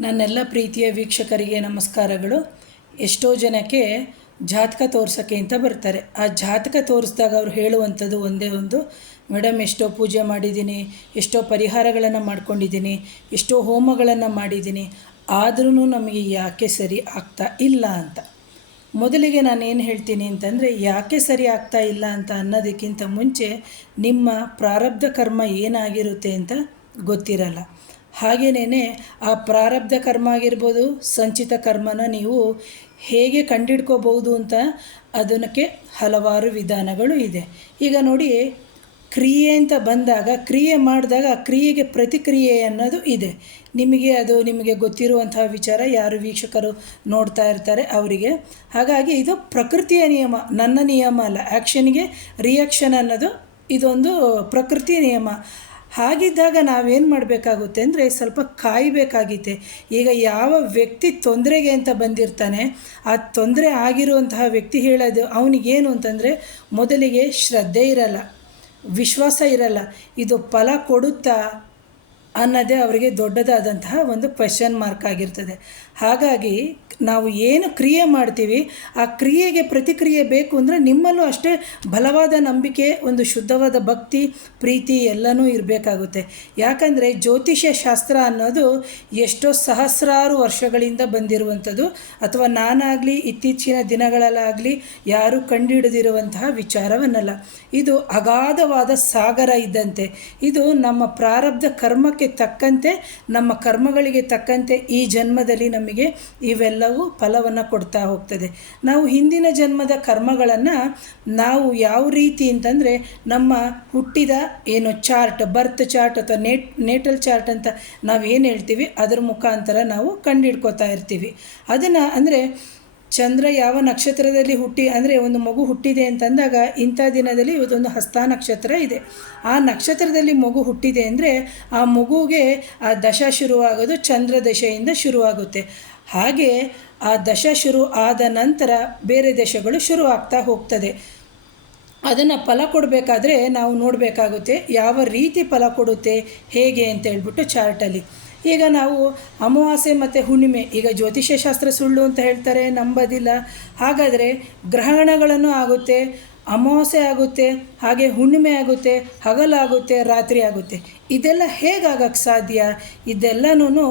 ನನ್ನೆಲ್ಲ ಪ್ರೀತಿಯ ವೀಕ್ಷಕರಿಗೆ ನಮಸ್ಕಾರಗಳು. ಎಷ್ಟೋ ಜನಕ್ಕೆ ಜಾತಕ ತೋರ್ಸೋಕ್ಕೆ ಅಂತ ಬರ್ತಾರೆ. ಆ ಜಾತಕ ತೋರಿಸಿದಾಗ ಅವ್ರು ಹೇಳುವಂಥದ್ದು ಒಂದೇ ಒಂದು. ಮೇಡಮ್, ಎಷ್ಟೋ ಪೂಜೆ ಮಾಡಿದ್ದೀನಿ, ಎಷ್ಟೋ ಪರಿಹಾರಗಳನ್ನು ಮಾಡ್ಕೊಂಡಿದ್ದೀನಿ, ಎಷ್ಟೋ ಹೋಮಗಳನ್ನು ಮಾಡಿದ್ದೀನಿ. ಆದ್ರೂ ನಮಗೆ ಯಾಕೆ ಸರಿ ಆಗ್ತಾ ಇಲ್ಲ ಅಂತ. ಮೊದಲಿಗೆ ನಾನು ಏನು ಹೇಳ್ತೀನಿ ಅಂತಂದರೆ, ಯಾಕೆ ಸರಿ ಆಗ್ತಾ ಇಲ್ಲ ಅಂತ ಅನ್ನೋದಕ್ಕಿಂತ ಮುಂಚೆ ನಿಮ್ಮ ಪ್ರಾರಬ್ಧ ಕರ್ಮ ಏನಾಗಿರುತ್ತೆ ಅಂತ ಗೊತ್ತಿರಲ್ಲ. ಹಾಗೆಯೇ ಆ ಪ್ರಾರಬ್ಧ ಕರ್ಮ ಆಗಿರ್ಬೋದು, ಸಂಚಿತ ಕರ್ಮನ ನೀವು ಹೇಗೆ ಕಂಡಿಡ್ಕೋಬಹುದು ಅಂತ ಅದಕ್ಕೆ ಹಲವಾರು ವಿಧಾನಗಳು ಇದೆ. ಈಗ ನೋಡಿ, ಕ್ರಿಯೆ ಅಂತ ಬಂದಾಗ, ಕ್ರಿಯೆ ಮಾಡಿದಾಗ ಆ ಕ್ರಿಯೆಗೆ ಪ್ರತಿಕ್ರಿಯೆ ಅನ್ನೋದು ಇದೆ. ನಿಮಗೆ ಅದು ನಿಮಗೆ ಗೊತ್ತಿರುವಂತಹ ವಿಚಾರ ಯಾರು ವೀಕ್ಷಕರು ನೋಡ್ತಾ ಇರ್ತಾರೆ ಅವರಿಗೆ. ಹಾಗಾಗಿ ಇದು ಪ್ರಕೃತಿಯ ನಿಯಮ, ನನ್ನ ನಿಯಮ ಅಲ್ಲ ಆ್ಯಕ್ಷನ್ಗೆ ರಿಯಾಕ್ಷನ್ ಅನ್ನೋದು ಇದೊಂದು ಪ್ರಕೃತಿ ನಿಯಮ. ಹಾಗಿದ್ದಾಗ ನಾವೇನು ಮಾಡಬೇಕಾಗುತ್ತೆ ಅಂದರೆ ಸ್ವಲ್ಪ ಕಾಯಬೇಕಾಗಿತ್ತೆ ಈಗ ಯಾವ ವ್ಯಕ್ತಿ ತೊಂದರೆಗೆ ಅಂತ ಬಂದಿರ್ತಾನೆ, ಆ ತೊಂದರೆ ಆಗಿರುವಂತಹ ವ್ಯಕ್ತಿ ಹೇಳೋದು ಅವನಿಗೇನು ಅಂತಂದರೆ ಮೊದಲಿಗೆ ಶ್ರದ್ಧೆ ಇರಲ್ಲ, ವಿಶ್ವಾಸ ಇರಲ್ಲ. ಇದು ಫಲ ಕೊಡುತ್ತಾ ಅನ್ನೋದೇ ಅವರಿಗೆ ದೊಡ್ಡದಾದಂತಹ ಒಂದು ಕ್ವೆಶನ್ ಮಾರ್ಕ್ ಆಗಿರ್ತದೆ. ಹಾಗಾಗಿ ನಾವು ಏನು ಕ್ರಿಯೆ ಮಾಡ್ತೀವಿ, ಆ ಕ್ರಿಯೆಗೆ ಪ್ರತಿಕ್ರಿಯೆ ಬೇಕು ಅಂದರೆ ನಿಮ್ಮಲ್ಲೂ ಅಷ್ಟೇ ಬಲವಾದ ನಂಬಿಕೆ, ಒಂದು ಶುದ್ಧವಾದ ಭಕ್ತಿ, ಪ್ರೀತಿ ಎಲ್ಲನೂ ಇರಬೇಕಾಗುತ್ತೆ. ಯಾಕಂದರೆ ಜ್ಯೋತಿಷ್ಯ ಶಾಸ್ತ್ರ ಅನ್ನೋದು ಎಷ್ಟೋ ಸಹಸ್ರಾರು ವರ್ಷಗಳಿಂದ ಬಂದಿರುವಂಥದ್ದು, ಅಥವಾ ನಾನಾಗಲಿ ಇತ್ತೀಚಿನ ದಿನಗಳಲ್ಲಾಗಲಿ ಯಾರೂ ಕಂಡುಹಿಡಿದಿರುವಂತಹ ವಿಚಾರವನ್ನಲ್ಲ. ಇದು ಅಗಾಧವಾದ ಸಾಗರ ಇದ್ದಂತೆ. ಇದು ನಮ್ಮ ಪ್ರಾರಬ್ಧ ಕರ್ಮಕ್ಕೆ ತಕ್ಕಂತೆ, ನಮ್ಮ ಕರ್ಮಗಳಿಗೆ ತಕ್ಕಂತೆ ಈ ಜನ್ಮದಲ್ಲಿ ನಮಗೆ ಇವೆಲ್ಲವೂ ಫಲವನ್ನು ಕೊಡ್ತಾ ಹೋಗ್ತದೆ. ನಾವು ಹಿಂದಿನ ಜನ್ಮದ ಕರ್ಮಗಳನ್ನು ನಾವು ಯಾವ ರೀತಿ ಅಂತಂದರೆ ನಮ್ಮ ಹುಟ್ಟಿದ ಏನು ಚಾರ್ಟ್, ಬರ್ತ್ ಚಾರ್ಟ್ ಅಥವಾ ನೇಟ್, ನೇಟಲ್ ಚಾರ್ಟ್ ಅಂತ ನಾವು ಏನು ಹೇಳ್ತೀವಿ? ಅದರ ಮುಖಾಂತರ ನಾವು ಕಂಡುಹಿಡ್ಕೋತಾ ಇರ್ತೀವಿ. ಅದನ್ನು ಅಂದರೆ ಚಂದ್ರ ಯಾವ ನಕ್ಷತ್ರದಲ್ಲಿ ಹುಟ್ಟಿ, ಅಂದರೆ ಒಂದು ಮಗು ಹುಟ್ಟಿದೆ ಅಂತಂದಾಗ ಇಂಥ ದಿನದಲ್ಲಿ ಇವತ್ತೊಂದು ಹಸ್ತ ನಕ್ಷತ್ರ ಇದೆ. ಆ ನಕ್ಷತ್ರದಲ್ಲಿ ಮಗು ಹುಟ್ಟಿದೆ ಅಂದರೆ ಆ ಮಗುಗೆ ಆ ದಶ ಶುರುವಾಗೋದು ಚಂದ್ರ ದಶೆಯಿಂದ ಶುರುವಾಗುತ್ತೆ. ಹಾಗೆ ಆ ದಶ ಶುರು ಆದ ನಂತರ ಬೇರೆ ದೇಶಗಳು ಶುರು ಆಗ್ತಾ ಹೋಗ್ತದೆ. ಅದನ್ನು ಫಲ ಕೊಡಬೇಕಾದ್ರೆ ನಾವು ನೋಡಬೇಕಾಗುತ್ತೆ ಯಾವ ರೀತಿ ಫಲ ಕೊಡುತ್ತೆ, ಹೇಗೆ ಅಂತ ಹೇಳ್ಬಿಟ್ಟು ಚಾರ್ಟಲ್ಲಿ ಈಗ ನಾವು ಅಮಾವಾಸ್ಯೆ ಮತ್ತು ಹುಣ್ಣಿಮೆ, ಈಗ ಜ್ಯೋತಿಷ್ಯ ಶಾಸ್ತ್ರ ಸುಳ್ಳು ಅಂತ ಹೇಳ್ತಾರೆ, ನಂಬೋದಿಲ್ಲ. ಹಾಗಾದರೆ ಗ್ರಹಣಗಳನ್ನು ಆಗುತ್ತೆ ಅಮಾವಾಸ್ಯೆ ಆಗುತ್ತೆ, ಹಾಗೆ ಹುಣ್ಣಿಮೆ ಆಗುತ್ತೆ, ಹಗಲಾಗುತ್ತೆ, ರಾತ್ರಿ ಆಗುತ್ತೆ. ಇದೆಲ್ಲ ಹೇಗಾಗಕ್ಕೆ ಸಾಧ್ಯ? ಇದೆಲ್ಲನೂ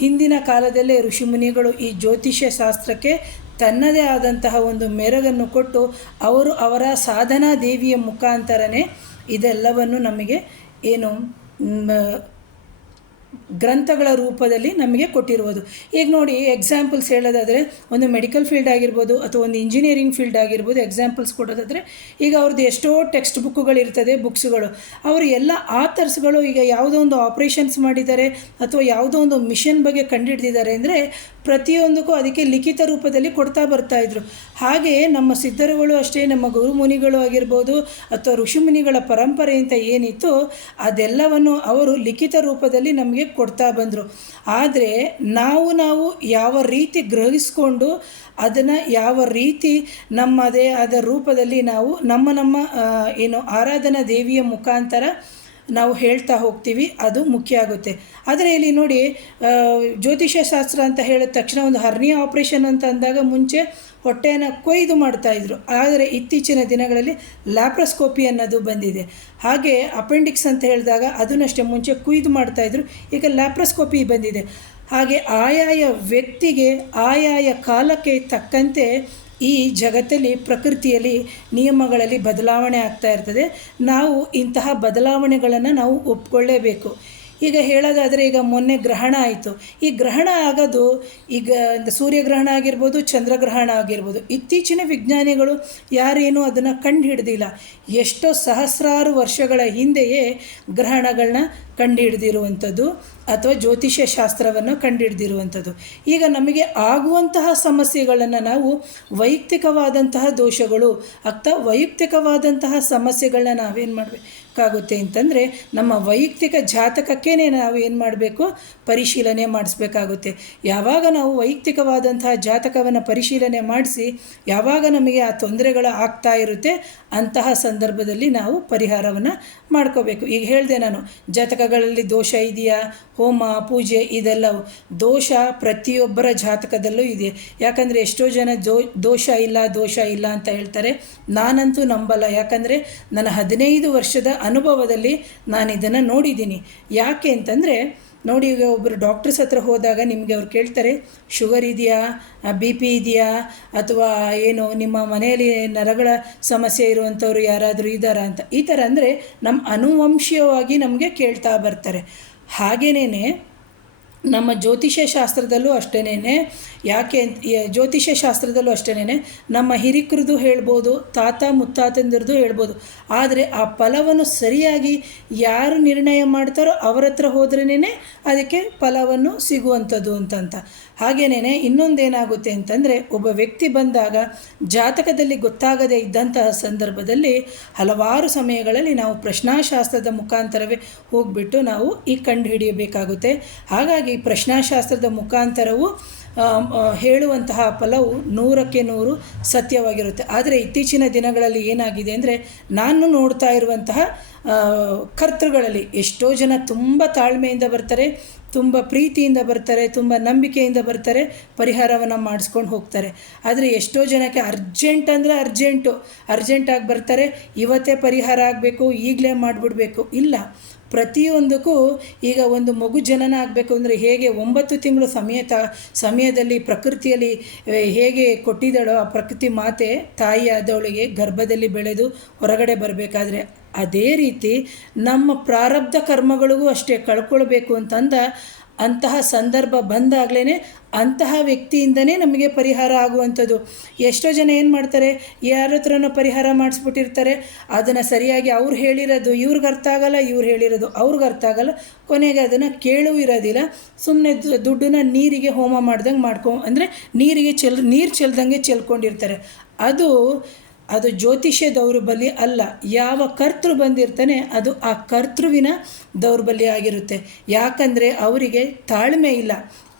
ಹಿಂದಿನ ಕಾಲದಲ್ಲೇ ಋಷಿಮುನಿಗಳು ಈ ಜ್ಯೋತಿಷ್ಯ ಶಾಸ್ತ್ರಕ್ಕೆ ತನ್ನದೇ ಆದಂತಹ ಒಂದು ಮೆರಗನ್ನು ಕೊಟ್ಟು ಅವರು ಅವರ ಸಾಧನಾ ದೇವಿಯ ಮುಖಾಂತರನೇ ಇದೆಲ್ಲವನ್ನು ನಮಗೆ ಏನು ಗ್ರಂಥಗಳ ರೂಪದಲ್ಲಿ ನಮಗೆ ಕೊಟ್ಟಿರುವುದು. ಈಗ ನೋಡಿ ಎಕ್ಸಾಂಪಲ್ಸ್ ಹೇಳೋದಾದರೆ, ಒಂದು ಮೆಡಿಕಲ್ ಫೀಲ್ಡ್ ಆಗಿರ್ಬೋದು ಅಥವಾ ಒಂದು ಇಂಜಿನಿಯರಿಂಗ್ ಫೀಲ್ಡ್ ಆಗಿರ್ಬೋದು ಎಕ್ಸಾಂಪಲ್ಸ್ ಕೊಡೋದಾದರೆ, ಈಗ ಅವ್ರದ್ದು ಎಷ್ಟೋ ಟೆಕ್ಸ್ಟ್ ಬುಕ್ಗಳಿರ್ತದೆ ಬುಕ್ಸ್ಗಳು ಅವರು ಎಲ್ಲ ಆಥರ್ಸ್ಗಳು ಈಗ ಯಾವುದೋ ಒಂದು ಆಪ್ರೇಷನ್ಸ್ ಮಾಡಿದ್ದಾರೆ ಅಥವಾ ಯಾವುದೋ ಒಂದು ಮಿಷನ್ ಬಗ್ಗೆ ಕಂಡುಹಿಡಿದಿದ್ದಾರೆ ಅಂದರೆ, ಪ್ರತಿಯೊಂದಕ್ಕೂ ಅದಕ್ಕೆ ಲಿಖಿತ ರೂಪದಲ್ಲಿ ಕೊಡ್ತಾ ಬರ್ತಾಯಿದ್ರು ಹಾಗೆಯೇ ನಮ್ಮ ಸಿದ್ಧರುಗಳು ಅಷ್ಟೇ, ನಮ್ಮ ಗುರುಮುನಿಗಳು ಆಗಿರ್ಬೋದು ಅಥವಾ ಋಷಿಮುನಿಗಳ ಪರಂಪರೆ ಅಂತ ಏನಿತ್ತು, ಅದೆಲ್ಲವನ್ನು ಅವರು ಲಿಖಿತ ರೂಪದಲ್ಲಿ ನಮಗೆ ಕೊಡ್ತಾ ಬಂದರು. ಆದರೆ ನಾವು ನಾವು ಯಾವ ರೀತಿ ಗ್ರಹಿಸ್ಕೊಂಡು ಅದನ್ನು ಯಾವ ರೀತಿ ನಮ್ಮದೇ ಆದ ರೂಪದಲ್ಲಿ ನಾವು ನಮ್ಮ ನಮ್ಮ ಏನು ಆರಾಧನಾ ದೇವಿಯ ಮುಖಾಂತರ ನಾವು ಹೇಳ್ತಾ ಹೋಗ್ತೀವಿ, ಅದು ಮುಖ್ಯ ಆಗುತ್ತೆ. ಆದರೆ ಇಲ್ಲಿ ನೋಡಿ ಜ್ಯೋತಿಷ್ಯ ಶಾಸ್ತ್ರ ಅಂತ ಹೇಳಿದ ತಕ್ಷಣ ಒಂದು ಹರ್ನಿಯ ಆಪ್ರೇಷನ್ ಅಂತ ಅಂದಾಗ ಮುಂಚೆ ಹೊಟ್ಟೆಯನ್ನು ಕೊಯ್ದು ಮಾಡ್ತಾಯಿದ್ರು ಆದರೆ ಇತ್ತೀಚಿನ ದಿನಗಳಲ್ಲಿ ಲ್ಯಾಪ್ರೋಸ್ಕೋಪಿ ಅನ್ನೋದು ಬಂದಿದೆ. ಹಾಗೆ ಅಪೆಂಡಿಕ್ಸ್ ಅಂತ ಹೇಳಿದಾಗ ಅದನ್ನಷ್ಟೇ ಮುಂಚೆ ಕುಯ್ದು ಮಾಡ್ತಾಯಿದ್ರು ಈಗ ಲ್ಯಾಪ್ರಸ್ಕೋಪಿ ಬಂದಿದೆ. ಹಾಗೆ ಆಯಾಯ ವ್ಯಕ್ತಿಗೆ ಆಯಾಯ ಕಾಲಕ್ಕೆ ತಕ್ಕಂತೆ ಈ ಜಗತ್ತಲ್ಲಿ, ಪ್ರಕೃತಿಯಲ್ಲಿ ನಿಯಮಗಳಲ್ಲಿ ಬದಲಾವಣೆ ಆಗ್ತಾ ಇರ್ತದೆ. ನಾವು ಇಂತಹ ಬದಲಾವಣೆಗಳನ್ನು ನಾವು ಒಪ್ಕೊಳ್ಳೇಬೇಕು. ಈಗ ಹೇಳೋದಾದರೆ ಈಗ ಮೊನ್ನೆ ಗ್ರಹಣ ಆಯಿತು. ಈ ಗ್ರಹಣ ಆಗೋದು ಈಗ ಸೂರ್ಯಗ್ರಹಣ ಆಗಿರ್ಬೋದು, ಚಂದ್ರಗ್ರಹಣ ಆಗಿರ್ಬೋದು, ಇತ್ತೀಚಿನ ವಿಜ್ಞಾನಿಗಳು ಯಾರೇನು ಅದನ್ನು ಕಂಡು ಹಿಡ್ದಿಲ್ಲ ಎಷ್ಟೋ ಸಹಸ್ರಾರು ವರ್ಷಗಳ ಹಿಂದೆಯೇ ಗ್ರಹಣಗಳನ್ನ ಕಂಡುಹಿಡ್ದಿರುವಂಥದ್ದು ಅಥವಾ ಜ್ಯೋತಿಷ್ಯ ಶಾಸ್ತ್ರವನ್ನು ಕಂಡುಹಿಡ್ದಿರುವಂಥದ್ದು. ಈಗ ನಮಗೆ ಆಗುವಂತಹ ಸಮಸ್ಯೆಗಳನ್ನು ನಾವು ವೈಯಕ್ತಿಕವಾದಂತಹ ದೋಷಗಳು ಆಗ್ತಾ ವೈಯಕ್ತಿಕವಾದಂತಹ ಸಮಸ್ಯೆಗಳನ್ನ ನಾವೇನು ಮಾಡಬೇಕು? ಮಾಡಬೇಕಾಗುತ್ತೆ ಅಂತಂದರೆ ನಮ್ಮ ವೈಯಕ್ತಿಕ ಜಾತಕಕ್ಕೇ ನಾವು ಏನು ಮಾಡಬೇಕು? ಪರಿಶೀಲನೆ ಮಾಡಿಸ್ಬೇಕಾಗುತ್ತೆ. ಯಾವಾಗ ನಾವು ವೈಯಕ್ತಿಕವಾದಂತಹ ಜಾತಕವನ್ನು ಪರಿಶೀಲನೆ ಮಾಡಿಸಿ, ಯಾವಾಗ ನಮಗೆ ಆ ತೊಂದರೆಗಳು ಆಗ್ತಾ ಇರುತ್ತೆ, ಅಂತಹ ಸಂದರ್ಭದಲ್ಲಿ ನಾವು ಪರಿಹಾರವನ್ನು ಮಾಡ್ಕೋಬೇಕು. ಈಗ ಹೇಳಿದೆ ನಾನು, ಜಾತಕಗಳಲ್ಲಿ ದೋಷ ಇದೆಯಾ? ಹೋಮ, ಪೂಜೆ ಇದೆಲ್ಲವು ದೋಷ ಪ್ರತಿಯೊಬ್ಬರ ಜಾತಕದಲ್ಲೂ ಇದೆ. ಯಾಕಂದರೆ ಎಷ್ಟೋ ಜನ ದೋಷ ಇಲ್ಲ ದೋಷ ಇಲ್ಲ ಅಂತ ಹೇಳ್ತಾರೆ. ನಾನಂತೂ ನಂಬಲ್ಲ. ಯಾಕಂದರೆ ನನ್ನ ಹದಿನೈದು ವರ್ಷದ ಅನುಭವದಲ್ಲಿ ನಾನು ಇದನ್ನು ನೋಡಿದ್ದೀನಿ. ಯಾಕೆ ಅಂತಂದರೆ, ನೋಡಿ ಈಗ ಒಬ್ಬರು ಡಾಕ್ಟರ್ಸ್ ಹತ್ರ ಹೋದಾಗ ನಿಮಗೆ ಅವ್ರು ಕೇಳ್ತಾರೆ ಶುಗರ್ ಇದೆಯಾ? ಬಿ ಪಿ ಇದೆಯಾ? ಅಥವಾ ಏನು ನಿಮ್ಮ ಮನೆಯಲ್ಲಿ ನರಗಳ ಸಮಸ್ಯೆ ಇರುವಂಥವ್ರು ಯಾರಾದರೂ ಇದ್ದಾರಾ? ಅಂತ. ಈ ಥರ ಅಂದರೆ ನಮ್ಮ ಅನುವಂಶೀಯವಾಗಿ ನಮಗೆ ಕೇಳ್ತಾ ಬರ್ತಾರೆ. ಹಾಗೇನೇ ನಮ್ಮ ಜ್ಯೋತಿಷ್ಯ ಶಾಸ್ತ್ರದಲ್ಲೂ ಅಷ್ಟೇನೇ ಯಾಕೆ ಜ್ಯೋತಿಷ್ಯ ಶಾಸ್ತ್ರದಲ್ಲೂ ಅಷ್ಟೇನೇ ನಮ್ಮ ಹಿರಿಕರದು ಹೇಳ್ಬೋದು, ತಾತ ಮುತ್ತಾತಂದಿರದು ಹೇಳ್ಬೋದು. ಆದರೆ ಆ ಫಲವನ್ನು ಸರಿಯಾಗಿ ಯಾರು ನಿರ್ಣಯ ಮಾಡ್ತಾರೋ ಅವರ ಹತ್ರ ಹೋದ್ರೇ ಅದಕ್ಕೆ ಫಲವನ್ನು ಸಿಗುವಂಥದ್ದು ಅಂತಂತ. ಹಾಗೇನೇ ಇನ್ನೊಂದೇನಾಗುತ್ತೆ ಅಂತಂದರೆ ಒಬ್ಬ ವ್ಯಕ್ತಿ ಬಂದಾಗ ಜಾತಕದಲ್ಲಿ ಗೊತ್ತಾಗದೇ ಇದ್ದಂತಹ ಸಂದರ್ಭದಲ್ಲಿ ಹಲವಾರು ಸಮಯಗಳಲ್ಲಿ ನಾವು ಪ್ರಶ್ನಾಶಾಸ್ತ್ರದ ಮುಖಾಂತರವೇ ಹೋಗ್ಬಿಟ್ಟು ನಾವು ಈ ಕಂಡು ಹಿಡಿಯಬೇಕಾಗುತ್ತೆ ಹಾಗಾಗಿ ಪ್ರಶ್ನಾಶಾಸ್ತ್ರದ ಮುಖಾಂತರವು ಹೇಳುವಂತಹ ಫಲವು ನೂರಕ್ಕೆ ನೂರು ಸತ್ಯವಾಗಿರುತ್ತೆ. ಆದರೆ ಇತ್ತೀಚಿನ ದಿನಗಳಲ್ಲಿ ಏನಾಗಿದೆ ಅಂದರೆ ನಾನು ನೋಡ್ತಾ ಇರುವಂತಹ ಕರ್ತೃಗಳಲ್ಲಿ ಎಷ್ಟೋ ಜನ ತುಂಬ ತಾಳ್ಮೆಯಿಂದ ಬರ್ತಾರೆ ತುಂಬ ಪ್ರೀತಿಯಿಂದ ಬರ್ತಾರೆ, ತುಂಬ ನಂಬಿಕೆಯಿಂದ ಬರ್ತಾರೆ, ಪರಿಹಾರವನ್ನು ಮಾಡಿಸ್ಕೊಂಡು ಹೋಗ್ತಾರೆ. ಆದರೆ ಎಷ್ಟೋ ಜನಕ್ಕೆ ಅರ್ಜೆಂಟ್ ಅಂದರೆ ಅರ್ಜೆಂಟು. ಅರ್ಜೆಂಟಾಗಿ ಬರ್ತಾರೆ, ಇವತ್ತೇ ಪರಿಹಾರ ಆಗಬೇಕು, ಈಗಲೇ ಮಾಡಿಬಿಡ್ಬೇಕು. ಇಲ್ಲ. ಪ್ರತಿಯೊಂದಕ್ಕೂ ಈಗ ಒಂದು ಮಗು ಜನನ ಆಗಬೇಕು ಅಂದರೆ ಹೇಗೆ ಒಂಬತ್ತು ತಿಂಗಳು ಸಮೇತ, ಸಮಯದಲ್ಲಿ, ಪ್ರಕೃತಿಯಲ್ಲಿ ಹೇಗೆ ಕೊಟ್ಟಿದ್ದಾಳೋ ಆ ಪ್ರಕೃತಿ ಮಾತೆ ತಾಯಿ ಆದವಳಿಗೆ ಗರ್ಭದಲ್ಲಿ ಬೆಳೆದು ಹೊರಗಡೆ ಬರಬೇಕಾದ್ರೆ ಅದೇ ರೀತಿ ನಮ್ಮ ಪ್ರಾರಬ್ಧ ಕರ್ಮಗಳಿಗೂ ಅಷ್ಟೇ ಕಳ್ಕೊಳ್ಬೇಕು ಅಂತಂದ ಅಂತಹ ಸಂದರ್ಭ ಬಂದಾಗಲೇ ಅಂತಹ ವ್ಯಕ್ತಿಯಿಂದನೇ ನಮಗೆ ಪರಿಹಾರ ಆಗುವಂಥದ್ದು. ಎಷ್ಟೋ ಜನ ಏನು ಮಾಡ್ತಾರೆ, ಯಾರ ಹತ್ರನೋ ಪರಿಹಾರ ಮಾಡಿಸ್ಬಿಟ್ಟಿರ್ತಾರೆ, ಅದನ್ನು ಸರಿಯಾಗಿ ಅವ್ರು ಹೇಳಿರೋದು ಇವ್ರಿಗೆ ಅರ್ಥ ಆಗಲ್ಲ, ಇವ್ರು ಹೇಳಿರೋದು ಅವ್ರಿಗೆ ಅರ್ಥ ಆಗಲ್ಲ, ಕೊನೆಗೆ ಅದನ್ನು ಕೇಳೂ ಇರೋದಿಲ್ಲ. ಸುಮ್ಮನೆ ದುಡ್ಡನ್ನ ನೀರಿಗೆ ಹೋಮ ಮಾಡ್ದಂಗೆ ಮಾಡ್ಕೊ, ಅಂದರೆ ನೀರಿಗೆ ಚೆಲ್, ನೀರು ಚೆಲ್ದಂಗೆ ಚೆಲ್ಕೊಂಡಿರ್ತಾರೆ. ಅದು ಅದು ಜ್ಯೋತಿಷ್ಯ ದೌರ್ಬಲ್ಯ ಅಲ್ಲ. ಯಾವ ಕರ್ತೃ ಬಂದಿರ್ತಾನೆ ಅದು ಆ ಕರ್ತೃವಿನ ದೌರ್ಬಲ್ಯ ಆಗಿರುತ್ತೆ. ಯಾಕಂದರೆ ಅವರಿಗೆ ತಾಳ್ಮೆ ಇಲ್ಲ.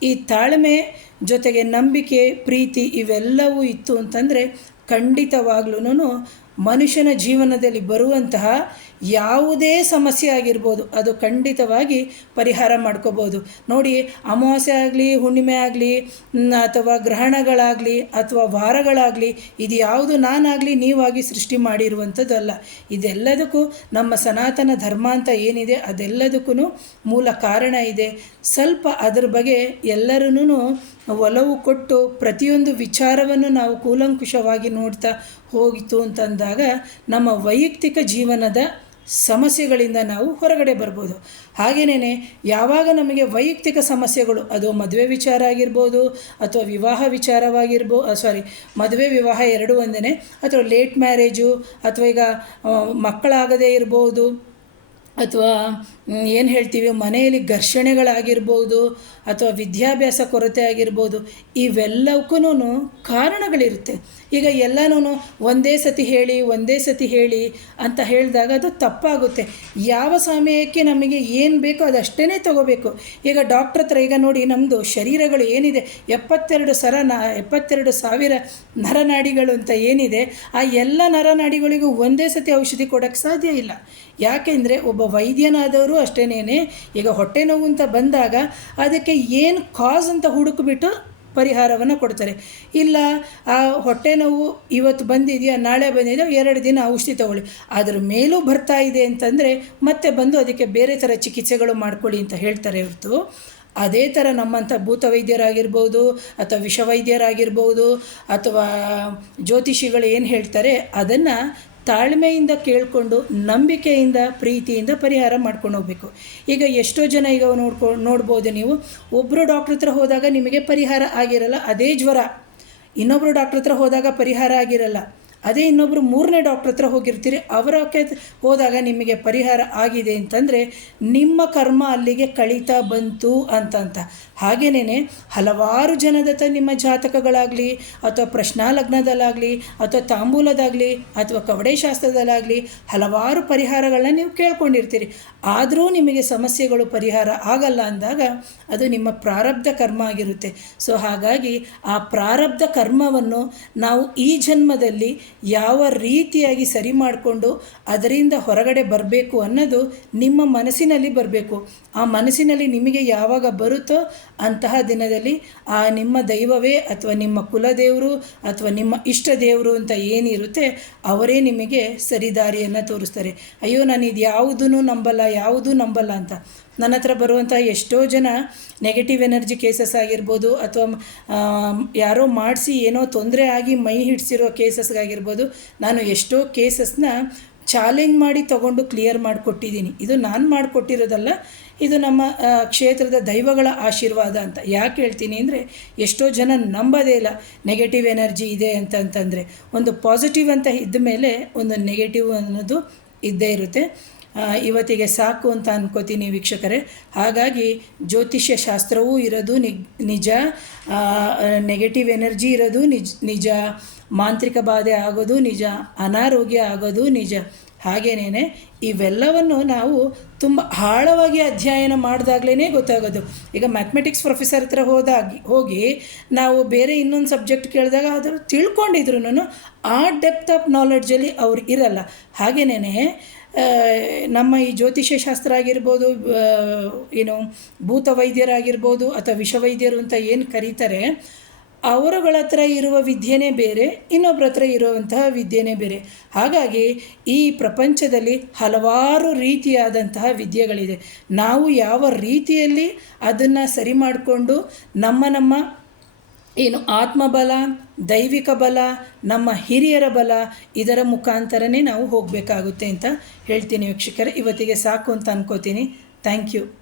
ಈ ತಾಳ್ಮೆ ಜೊತೆಗೆ ನಂಬಿಕೆ, ಪ್ರೀತಿ ಇವೆಲ್ಲವೂ ಇತ್ತು ಅಂತಂದರೆ ಖಂಡಿತವಾಗ್ಲೂ ಮನುಷ್ಯನ ಜೀವನದಲ್ಲಿ ಬರುವಂತಹ ಯಾವುದೇ ಸಮಸ್ಯೆ ಆಗಿರ್ಬೋದು, ಅದು ಖಂಡಿತವಾಗಿ ಪರಿಹಾರ ಮಾಡ್ಕೋಬೋದು. ನೋಡಿ, ಅಮಾವಾಸ್ಯೆ ಆಗಲಿ, ಹುಣ್ಣಿಮೆ ಆಗಲಿ ಅಥವಾ ಗ್ರಹಣಗಳಾಗಲಿ, ಅಥವಾ ವಾರಗಳಾಗಲಿ ಇದು ಯಾವುದು ನಾನಾಗಲಿ ನೀವಾಗಿ ಸೃಷ್ಟಿ ಮಾಡಿರುವಂಥದ್ದಲ್ಲ. ಇದೆಲ್ಲದಕ್ಕೂ ನಮ್ಮ ಸನಾತನ ಧರ್ಮ ಅಂತ ಏನಿದೆ ಅದೆಲ್ಲದಕ್ಕೂ ಮೂಲ ಕಾರಣ ಇದೆ. ಸ್ವಲ್ಪ ಅದರ ಬಗ್ಗೆ ಎಲ್ಲರೂ ಒಲವು ಕೊಟ್ಟು ಪ್ರತಿಯೊಂದು ವಿಚಾರವನ್ನು ನಾವು ಕೂಲಂಕುಷವಾಗಿ ನೋಡ್ತಾ ಹೋಗಿತು ಅಂತಂದಾಗ ನಮ್ಮ ವೈಯಕ್ತಿಕ ಜೀವನದ ಸಮಸ್ಯೆಗಳಿಂದ ನಾವು ಹೊರಗಡೆ ಬರ್ಬೋದು. ಹಾಗೆಯೇ ಯಾವಾಗ ನಮಗೆ ವೈಯಕ್ತಿಕ ಸಮಸ್ಯೆಗಳು, ಅದು ಮದುವೆ ವಿಚಾರ ಆಗಿರ್ಬೋದು ಅಥವಾ ವಿವಾಹ ವಿಚಾರವಾಗಿರ್ಬೋ ಸಾರಿ ಮದುವೆ ವಿವಾಹ ಎರಡು ಒಂದೇ ಅಥವಾ ಲೇಟ್ ಮ್ಯಾರೇಜು ಅಥವಾ ಈಗ ಮಕ್ಕಳಾಗದೇ ಇರ್ಬೋದು, ಅಥವಾ ಏನು ಹೇಳ್ತೀವಿ, ಮನೆಯಲ್ಲಿ ಘರ್ಷಣೆಗಳಾಗಿರ್ಬೋದು, ಅಥವಾ ವಿದ್ಯಾಭ್ಯಾಸ ಕೊರತೆ ಆಗಿರ್ಬೋದು ಇವೆಲ್ಲಕ್ಕೂ ಕಾರಣಗಳಿರುತ್ತೆ. ಈಗ ಎಲ್ಲನೂ ಒಂದೇ ಸತಿ ಹೇಳಿ, ಒಂದೇ ಸತಿ ಹೇಳಿ ಅಂತ ಹೇಳಿದಾಗ ಅದು ತಪ್ಪಾಗುತ್ತೆ. ಯಾವ ಸಮಯಕ್ಕೆ ನಮಗೆ ಏನು ಬೇಕೋ ಅದಷ್ಟೇ ತಗೋಬೇಕು. ಈಗ ಡಾಕ್ಟ್ರ್ ಹತ್ರ ಈಗ ನೋಡಿ ನಮ್ಮದು ಶರೀರಗಳು ಏನಿದೆ, ಎಪ್ಪತ್ತೆರಡು ಸರ ನ, ಎಪ್ಪತ್ತೆರಡು ಸಾವಿರ ನರನಾಡಿಗಳು ಅಂತ ಏನಿದೆ, ಆ ಎಲ್ಲ ನರನಾಡಿಗಳಿಗೂ ಒಂದೇ ಸತಿ ಔಷಧಿ ಕೊಡೋಕ್ಕೆ ಸಾಧ್ಯ ಇಲ್ಲ. ಯಾಕೆಂದರೆ ಒಬ್ಬ ವೈದ್ಯನಾದವರು ಅಷ್ಟೇನೇ ಈಗ ಹೊಟ್ಟೆ ನೋವು ಅಂತ ಬಂದಾಗ ಅದಕ್ಕೆ ಏನು ಕಾಸ್ ಅಂತ ಹುಡುಕಿಬಿಟ್ಟು ಪರಿಹಾರವನ್ನು ಕೊಡ್ತಾರೆ. ಇಲ್ಲ, ಆ ಹೊಟ್ಟೆ ನೋವು ಇವತ್ತು ಬಂದಿದೆಯಾ, ನಾಳೆ ಬಂದಿದೆಯೋ, ಎರಡು ದಿನ ಔಷಧಿ ತಗೊಳ್ಳಿ. ಅದ್ರ ಮೇಲೂ ಬರ್ತಾ ಇದೆ ಅಂತಂದರೆ ಮತ್ತೆ ಬಂದು ಅದಕ್ಕೆ ಬೇರೆ ಥರ ಚಿಕಿತ್ಸೆಗಳು ಮಾಡ್ಕೊಳ್ಳಿ ಅಂತ ಹೇಳ್ತಾರೆ ಇವತ್ತು ಅದೇ ಥರ ನಮ್ಮಂಥ ಭೂತ ವೈದ್ಯರಾಗಿರ್ಬೋದು ಅಥವಾ ವಿಷವೈದ್ಯರಾಗಿರ್ಬೋದು ಅಥವಾ ಜ್ಯೋತಿಷಿಗಳು ಏನು ಹೇಳ್ತಾರೆ, ಅದನ್ನು ತಾಳ್ಮೆಯಿಂದ ಕೇಳಿಕೊಂಡು, ನಂಬಿಕೆಯಿಂದ, ಪ್ರೀತಿಯಿಂದ ಪರಿಹಾರ ಮಾಡ್ಕೊಂಡು ಹೋಗಬೇಕು. ಈಗ ಎಷ್ಟೋ ಜನ ಈಗ ನೋಡ್ಕೊ, ನೋಡ್ಬೋದು ನೀವು ಒಬ್ಬರು ಡಾಕ್ಟ್ರ್ ಹತ್ರ ಹೋದಾಗ ನಿಮಗೆ ಪರಿಹಾರ ಆಗಿರಲ್ಲ, ಅದೇ ಜ್ವರ. ಇನ್ನೊಬ್ಬರು ಡಾಕ್ಟ್ರ ಹತ್ರ ಹೋದಾಗ ಪರಿಹಾರ ಆಗಿರಲ್ಲ. ಅದೇ ಇನ್ನೊಬ್ಬರು ಮೂರನೇ ಡಾಕ್ಟ್ರ್ ಹತ್ರ ಹೋಗಿರ್ತೀರಿ, ಅವರ ಕೆ- ಹೋದಾಗ ನಿಮಗೆ ಪರಿಹಾರ ಆಗಿದೆ ಅಂತಂದರೆ, ನಿಮ್ಮ ಕರ್ಮ ಅಲ್ಲಿಗೆ ಕಳೀತಾ ಬಂತು ಅಂತಂತ. ಹಾಗೇನೇ ಹಲವಾರು ಜನದ ಹತ್ರ ನಿಮ್ಮ ಜಾತಕಗಳಾಗಲಿ, ಅಥವಾ ಪ್ರಶ್ನಾಲಗ್ನದಲ್ಲಾಗಲಿ, ಅಥವಾ ತಾಂಬೂಲದಾಗಲಿ, ಅಥವಾ ಕವಡೆ ಶಾಸ್ತ್ರದಲ್ಲಾಗಲಿ ಹಲವಾರು ಪರಿಹಾರಗಳನ್ನ ನೀವು ಕೇಳ್ಕೊಂಡಿರ್ತೀರಿ. ಆದರೂ ನಿಮಗೆ ಸಮಸ್ಯೆಗಳು ಪರಿಹಾರ ಆಗಲ್ಲ ಅಂದಾಗ ಅದು ನಿಮ್ಮ ಪ್ರಾರಬ್ಧ ಕರ್ಮ ಆಗಿರುತ್ತೆ. ಸೊ ಹಾಗಾಗಿ ಆ ಪ್ರಾರಬ್ಧ ಕರ್ಮವನ್ನು ನಾವು ಈ ಜನ್ಮದಲ್ಲಿ ಯಾವ ರೀತಿಯಾಗಿ ಸರಿ ಮಾಡಿಕೊಂಡು ಅದರಿಂದ ಹೊರಗಡೆ ಬರಬೇಕು ಅನ್ನೋದು ನಿಮ್ಮ ಮನಸ್ಸಿನಲ್ಲಿ ಬರಬೇಕು. ಆ ಮನಸ್ಸಿನಲ್ಲಿ ನಿಮಗೆ ಯಾವಾಗ ಬರುತ್ತೋ ಅಂತಹ ದಿನದಲ್ಲಿ ಆ ನಿಮ್ಮ ದೈವವೇ ಅಥವಾ ನಿಮ್ಮ ಕುಲದೇವರು ಅಥವಾ ನಿಮ್ಮ ಇಷ್ಟ ದೇವರು ಅಂತ ಏನಿರುತ್ತೆ ಅವರೇ ನಿಮಗೆ ಸರಿದಾರಿಯನ್ನು ತೋರಿಸ್ತಾರೆ. ಅಯ್ಯೋ, ನಾನು ಇದು ಯಾವುದೂ ನಂಬಲ್ಲ ಯಾವುದೂ ನಂಬಲ್ಲ ಅಂತ. ನನ್ನ ಹತ್ರ ಬರುವಂಥ ಎಷ್ಟೋ ಜನ ನೆಗೆಟಿವ್ ಎನರ್ಜಿ ಕೇಸಸ್ ಆಗಿರ್ಬೋದು ಅಥವಾ ಯಾರೋ ಮಾಡಿಸಿ ಏನೋ ತೊಂದರೆ ಆಗಿ ಮೈ ಹಿಡಿಸಿರೋ ಕೇಸಸ್ಗಾಗಿರ್ಬೋದು ನಾನು ಎಷ್ಟೋ ಕೇಸಸ್ನ ಚಾಲೆಂಜ್ ಮಾಡಿ ತಗೊಂಡು ಕ್ಲಿಯರ್ ಮಾಡಿಕೊಟ್ಟಿದ್ದೀನಿ. ಇದು ನಾನು ಮಾಡಿಕೊಟ್ಟಿರೋದಲ್ಲ, ಇದು ನಮ್ಮ ಕ್ಷೇತ್ರದ ದೈವಗಳ ಆಶೀರ್ವಾದ ಅಂತ. ಯಾಕೆ ಹೇಳ್ತೀನಿ ಅಂದರೆ, ಎಷ್ಟೋ ಜನ ನಂಬೋದೇ ಇಲ್ಲ ನೆಗೆಟಿವ್ ಎನರ್ಜಿ ಇದೆ ಅಂತ ಅಂತಂದರೆ. ಒಂದು ಪಾಸಿಟಿವ್ ಅಂತ ಇದ್ದ ಮೇಲೆ ಒಂದು ನೆಗೆಟಿವ್ ಅನ್ನೋದು ಇದ್ದೇ ಇರುತ್ತೆ. ಇವತ್ತಿಗೆ ಸಾಕು ಅಂತ ಅನ್ಕೋತೀನಿ ವೀಕ್ಷಕರೇ. ಹಾಗಾಗಿ ಜ್ಯೋತಿಷ್ಯ ಶಾಸ್ತ್ರವೂ ಇರೋದು ನಿಜ ನೆಗೆಟಿವ್ ಎನರ್ಜಿ ಇರೋದು ನಿಜ ನಿಜ. ಮಾಂತ್ರಿಕ ಬಾಧೆ ಆಗೋದು ನಿಜ, ಅನಾರೋಗ್ಯ ಆಗೋದು ನಿಜ. ಹಾಗೇನೇ ಇವೆಲ್ಲವನ್ನು ನಾವು ತುಂಬ ಆಳವಾಗಿ ಅಧ್ಯಯನ ಮಾಡಿದಾಗಲೇ ಗೊತ್ತಾಗೋದು. ಈಗ ಮ್ಯಾಥಮೆಟಿಕ್ಸ್ ಪ್ರೊಫೆಸರ್ ಹತ್ರ ಹೋದಾಗಿ, ಹೋಗಿ ನಾವು ಬೇರೆ ಇನ್ನೊಂದು ಸಬ್ಜೆಕ್ಟ್ ಕೇಳಿದಾಗ ಅದನ್ನು ತಿಳ್ಕೊಂಡಿದ್ರು ಆ ಡೆಪ್ತ್ ಆಫ್ ನಾಲೆಡ್ಜಲ್ಲಿ ಅವ್ರು ಇರಲ್ಲ. ಹಾಗೇನೇ ನಮ್ಮ ಈ ಜ್ಯೋತಿಷ್ಯ ಶಾಸ್ತ್ರ ಆಗಿರ್ಬೋದು ಏನು ಭೂತ ವೈದ್ಯರಾಗಿರ್ಬೋದು ಅಥವಾ ವಿಷವೈದ್ಯರು ಅಂತ ಏನು ಕರೀತಾರೆ, ಅವರುಗಳ ಹತ್ರ ಇರುವ ವಿದ್ಯೆನೇ ಬೇರೆ ಇನ್ನೊಬ್ಬರ ಹತ್ರ ಇರುವಂತಹ ವಿದ್ಯೆನೇ ಬೇರೆ. ಹಾಗಾಗಿ ಈ ಪ್ರಪಂಚದಲ್ಲಿ ಹಲವಾರು ರೀತಿಯಾದಂತಹ ವಿದ್ಯೆಗಳಿದೆ. ನಾವು ಯಾವ ರೀತಿಯಲ್ಲಿ ಅದನ್ನು ಸರಿ ಮಾಡಿಕೊಂಡು ನಮ್ಮ ನಮ್ಮ ಏನು ಆತ್ಮಬಲ ದೈವಿಕ ಬಲ, ನಮ್ಮ ಹಿರಿಯರ ಬಲ, ಇದರ ಮುಖಾಂತರನೇ ನಾವು ಹೋಗಬೇಕಾಗುತ್ತೆ ಅಂತ ಹೇಳ್ತೀನಿ ವೀಕ್ಷಕರೇ. ಇವತ್ತಿಗೆ ಸಾಕು ಅಂತ ಅನ್ಕೋತೀನಿ. Thank you.